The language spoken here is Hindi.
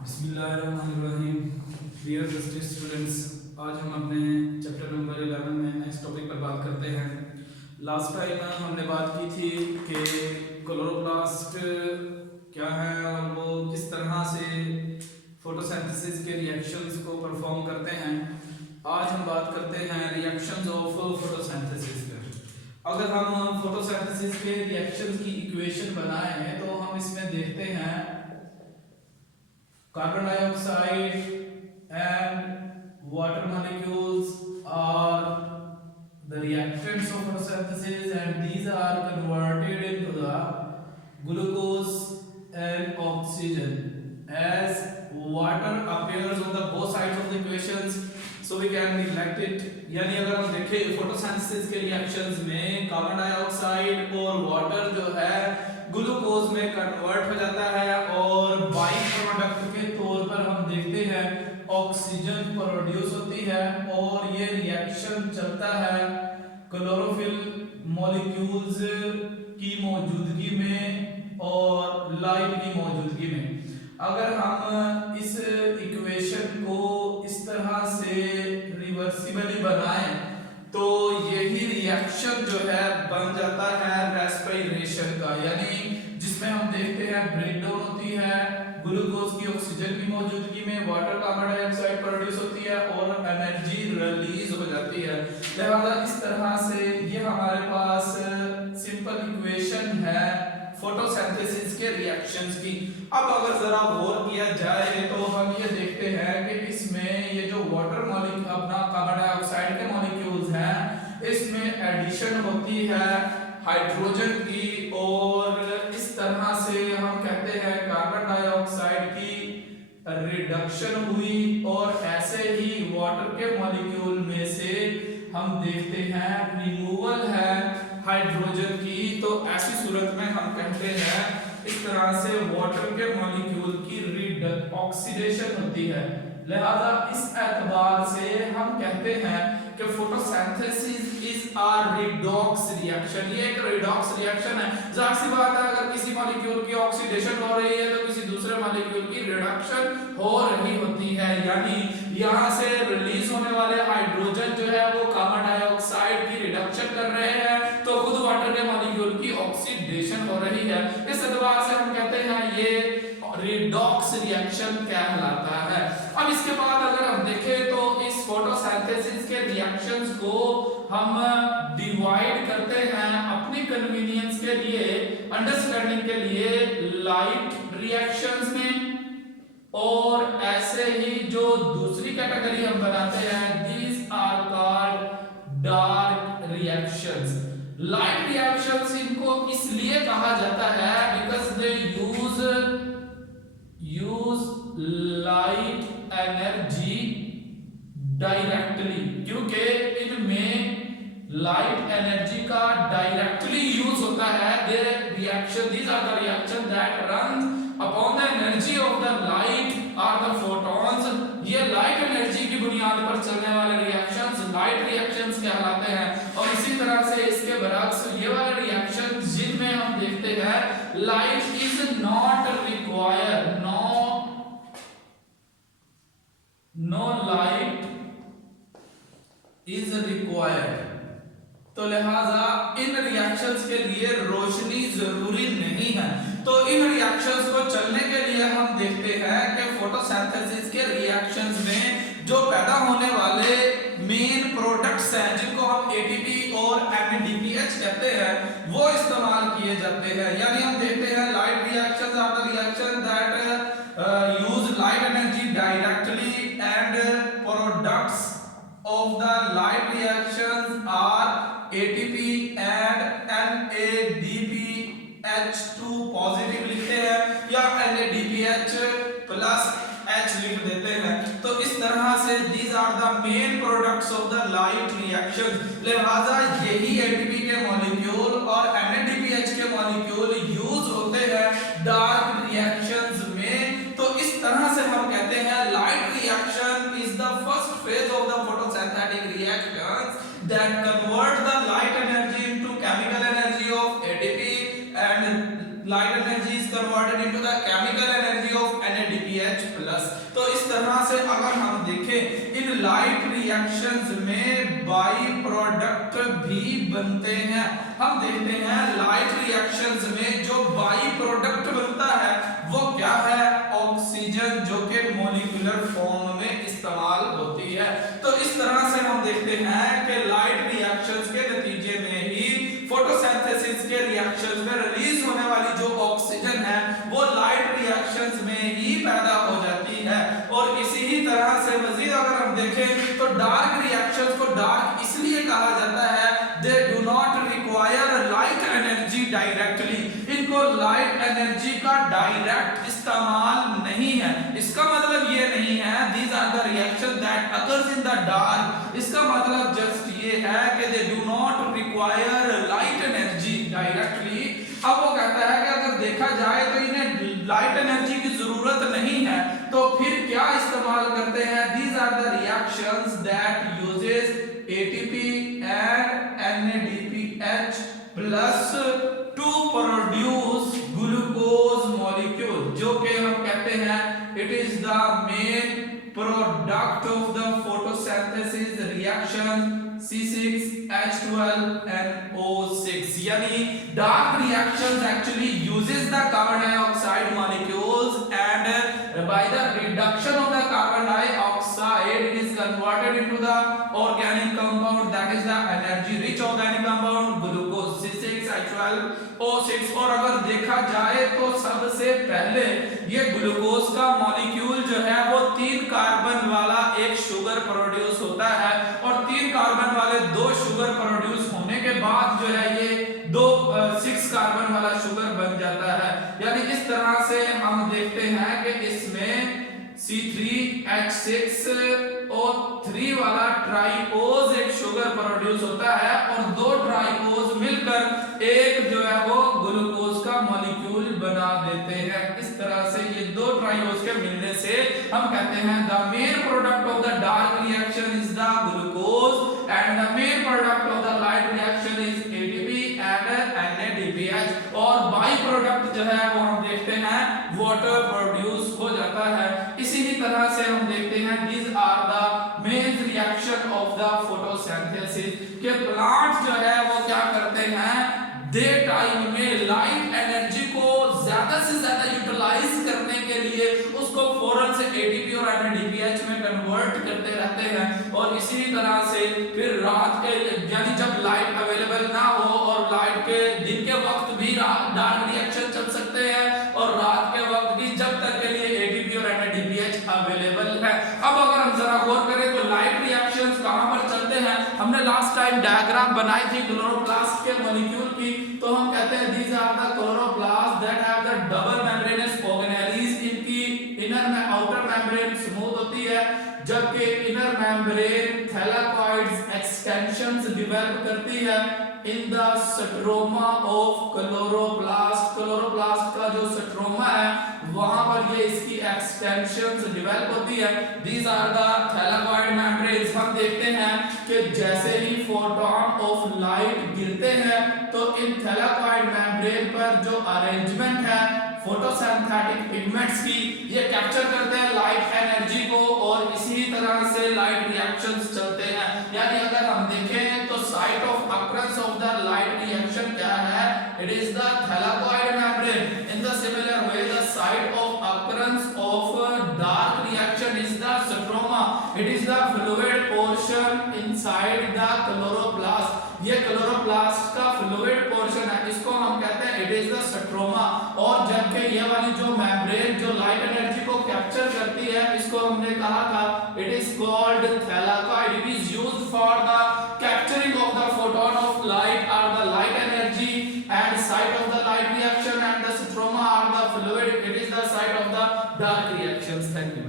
बिस्मिल्लाहिर्रहमानिर्रहीम। डियर स्टूडेंट्स, आज हम अपने चैप्टर नंबर 11 में नेक्स्ट टॉपिक पर बात करते हैं। लास्ट टाइम हमने बात की थी कि क्लोरोप्लास्ट क्या है और वो किस तरह से फोटोसिंथेसिस के रिएक्शंस को परफॉर्म करते हैं। आज हम बात करते हैं रिएक्शंस ऑफ फोटोसिंथेसिस के। अगर हम फोटोसिंथेसिस के रिएक्शंस की इक्वेशन बनाए हैं तो हम इसमें देखते हैं carbon dioxide and water molecules are the reactants of photosynthesis, and these are converted into the glucose and oxygen as water appears on the both sides of the equations, so we can neglect it. यानी अगर हम देखें फोटोसिंथेसिस के रिएक्शंस में कार्बन डाइऑक्साइड और वाटर जो है ग्लूकोज में कन्वर्ट हो जाता है और बाई प्रोडक्ट के तौर पर हम देखते हैं ऑक्सीजन प्रोड्यूस होती है और ये रिएक्शन चलता है क्लोरोफिल मॉलिक्यूल्स की मौजूदगी में और लाइट की मौजूदगी में। अगर हम इस इक्वेशन को इस तरह से रिवर्सिबली बनाएं तो यही रिएक्शन जो है बन जाता है रेस्पिरेशन का, यानी जिसमें हम देखते हैं ब्रेकडाउन होती है ग्लूकोज की ऑक्सीजन की मौजूदगी में, वाटर कार्बन डाइऑक्साइड प्रोड्यूस होती है और एनर्जी रिलीज हो जाती है। लिहाजा इस तरह से ये हमारे पास सिंपल इक्वेशन है फोटोसिंथेसिस के रिएक्शंस की। अब अगर जरा गौर किया जाए तो हम ये देखते हैं कि इसमें ये जो वाटर मॉलिक्यूल अपना कार्बन डाइऑक्साइड के मॉलिक्यूल्स हैं इसमें एडिशन होती है हाइड्रोजन की और इस तरह से हम कहते हैं कार्बन डाइऑक्साइड की रिडक्शन हुई और ऐसे ही वाटर के मॉलिक्यूल में से हम देखते हैं रिमूवल है हाइड्रोजन की। तो ऐसी सूरत में हम कहते हैं इस तरह से वाटर के मॉलिक्यूल की ऑक्सीडेशन होती है। लिहाजा इस एतबार से हम कहते हैं कि photosynthesis is a redox reaction. ये एक रिडॉक्स रिएक्शन है। जाहिर सी बात है अगर किसी मॉलिक्यूल की ऑक्सीडेशन हो रही है तो किसी दूसरे मॉलिक्यूल की रिडक्शन हो रही होती है, यानी यहां से रिलीज होने वाले हाइड्रोजन जो है वो कार्बन डाइऑक्साइड की रिडक्शन कर रहे हैं तो खुद वाटर के मॉलिक्यूल की ऑक्सीडेशन हो रही है। इस एतबार से हम कहते हैं ये रिडॉक्स रिएक्शन कहलाता है। अब इसके बाद अगर हम देखें तो इस फोटोसिंथेसिस के रिएक्शंस को हम डिवाइड करते हैं अपनी कन्वीनियंस के लिए, अंडरस्टैंडिंग के लिए लाइट रिएक्शंस में, और ऐसे ही जो दूसरी कैटेगरी हम बनाते हैं these are called dark reactions. Light reactions इनको इसलिए कहा जाता है because they use light energy directly, क्योंकि इनमें लाइट एनर्जी का डायरेक्टली यूज होता है। these are the reaction that runs upon the energy of the light or the photons। ये लाइट एनर्जी की बुनियाद पर चलने वाले रिएक्शंस लाइट रिएक्शंस कहलाते हैं। और इसी तरह से इसके बरअक्स ये वाले रिएक्शन जिनमें हम देखते हैं light is not required, no light is required, तो लिहाजा इन रिएक्शंस के लिए रोशनी जरूरी नहीं है। तो इन रिएक्शंस को चलने के लिए हम देखते हैं कि फोटोसिंथेसिस के रिएक्शंस में जो पैदा होने वाले मेन प्रोडक्ट्स हैं जिनको हम एटीपी और एनएडीपीएच कहते हैं वो इस्तेमाल किए जाते हैं। यानी हम देखते हैं light reactions are the reaction that use light energy directly and products of the light reactions are ATP and NADPH2 positive लिखते हैं या NADPH प्लस H लिख देते हैं। तो इस तरह से these are the main products of the light reactions। लिहाजा यही ATP के मॉलिक्यूल और NADPH के मॉलिक्यूल यूज होते हैं डार्क रिएक्शंस में। तो इस तरह से हम कहते हैं light reaction is the first phase of the photosynthetic reactions that convert the light energy into chemical energy of ATP and light energy is converted into the chemical energy of NADPH। NADPH+। तो इस तरह से अगर हम देखें इन लाइट रिएक्शंस में बाई प्रोडक्ट भी बनते हैं। हम देखते हैं लाइट रिएक्शंस में जो बाई प्रोडक्ट बनता है वो क्या है, ऑक्सीजन, जो कि मॉलिक्यूलर फॉर्म में इस्तेमाल होती है। तो इस तरह से हम देखते हैं कि लाइट रिएक्शंस के नतीजे में ही फोटोसिंथेसिस के रिएक्शंस में रिलीज होने वाली जो ऑक्सीजन है वो लाइट रिएक्शंस में ही पैदा हो जाती है। और इसी ही तरह से मजीद अगर हम देखें तो डार्क रिएक्शंस को डार्क इसलिए कहा जाता है, they do not require light energy directly, इनको लाइट एनर्जी का डायरेक्ट इस्तेमाल नहीं है। इसका मतलब ये नहीं है these are the reactions that occurs in the dark, इसका मतलब जस्ट ये है कि they do not require light energy directly। अब वो कहता है कि अगर देखा जाए तो इन्हें लाइट एनर्जी की जरूरत नहीं है, तो फिर क्या इस्तेमाल करते हैं, these are the reactions that uses ATP and NADPH plus to produce glucose molecule, जो कि हम कहते हैं it is the main product of the photosynthesis reaction C6H12NO6। यानी dark reactions actually uses the carbon dioxide molecules and by the reduction of the carbon dioxide it is converted into the organic compound, that is the energy rich organic compound glucose C6H12O6। और अगर देखा जाए तो सबसे पहले ये ग्लूकोज का मॉलिक्यूल जो है वो 3 कार्बन वाला एक शुगर प्रोड्यूस होता है, और 3 कार्बन वाले 2 शुगर प्रोड्यूस होने के बाद जो है ये 6 कार्बन वाला शुगर बन जाता है। यानी इस तरह से हम देखते हैं कि इसमें C3H6 और 3 वाला ट्राइओज एक शुगर प्रोड्यूस होता है, और 2 ट्राइओज मिलकर एक जो है वो ग्लूकोज का मॉलिक्यूल बना देते हैं। इस तरह से ये 2 ट्राइओज के मिलने से हम कहते हैं the main product of the dark reaction is the glucose and the main product of the light reaction is ATP and NADPH। और बाई प्रोडक्ट जो है वो हम देखते हैं वाटर प्रोड्यूस हो जाता है। इसी ही तरह से हम देखते हैं these are the main reaction of the photosynthesis के प्लांट जो है वो क्या करते हैं, डे टाइम में लाइट एनर्जी को ज्यादा से ज्यादा यूटिलाइज करने के लिए उसको फौरन से ATP और NADPH में कन्वर्ट करते रहते हैं। और इसी तरह से फिर रात के यानी जब लाइट अवेलेबल ना हो और लाइट के दिन के वक्त भी डार्क रिएक्शन चल सकते हैं, और रात के वक्त भी जब तक के लिए ATP और NADPH अवेलेबल है। अब अगर हम जरा गौर करें तो लाइट रिएक्शंस कहां पर चलते हैं, हमने लास्ट टाइम डायग्राम बनाई थी क्लोरोप्लास्ट के मॉलिक्यूल की, तो हम कहते हैं these are the chloroplasts that have the double membranous organelles, इनकी इनर में आउटर मेम्ब्रेन स्मूथ होती है, जबकि inner membrane thylakoids extensions develop करती है in the stroma of chloroplast. Chloroplast का जो स्ट्रोमा है वहां पर ये इसकी एक्सटेंशंस डेवलप होती है। these are the thylakoid membranes। हम देखते हैं कि जैसे ही फोटोन ऑफ लाइट गिरते हैं तो इन थैलाकॉइड मेम्ब्रेन पर जो अरेंजमेंट है फोटोसिंथेटिक पिगमेंट्स की, ये कैप्चर करते हैं लाइट एनर्जी को, और इसी तरह से लाइट रिएक्शंस चलते हैं। यानी अगर हम देखें तो site of occurrence of the light reaction क्या है, it is the thylakoid membrane. In the similar way the site of occurrence of dark reaction is the stroma, it is the fluid portion inside the chloroplast. ये क्लोरोप्लास्ट का फ्लूइड पोर्शन है, इसको हम कहते हैं इट इज द स्ट्रोमा। और जबकि ये वाली जो मेम्ब्रेन जो लाइट एनर्जी को कैप्चर करती है इसको हमने कहा था it is called thylakoid. It is used for the capturing of the photon of light और the light energy and site of the light reaction, and the stroma और the fluid, it is the site of the dark reactions. Thank you.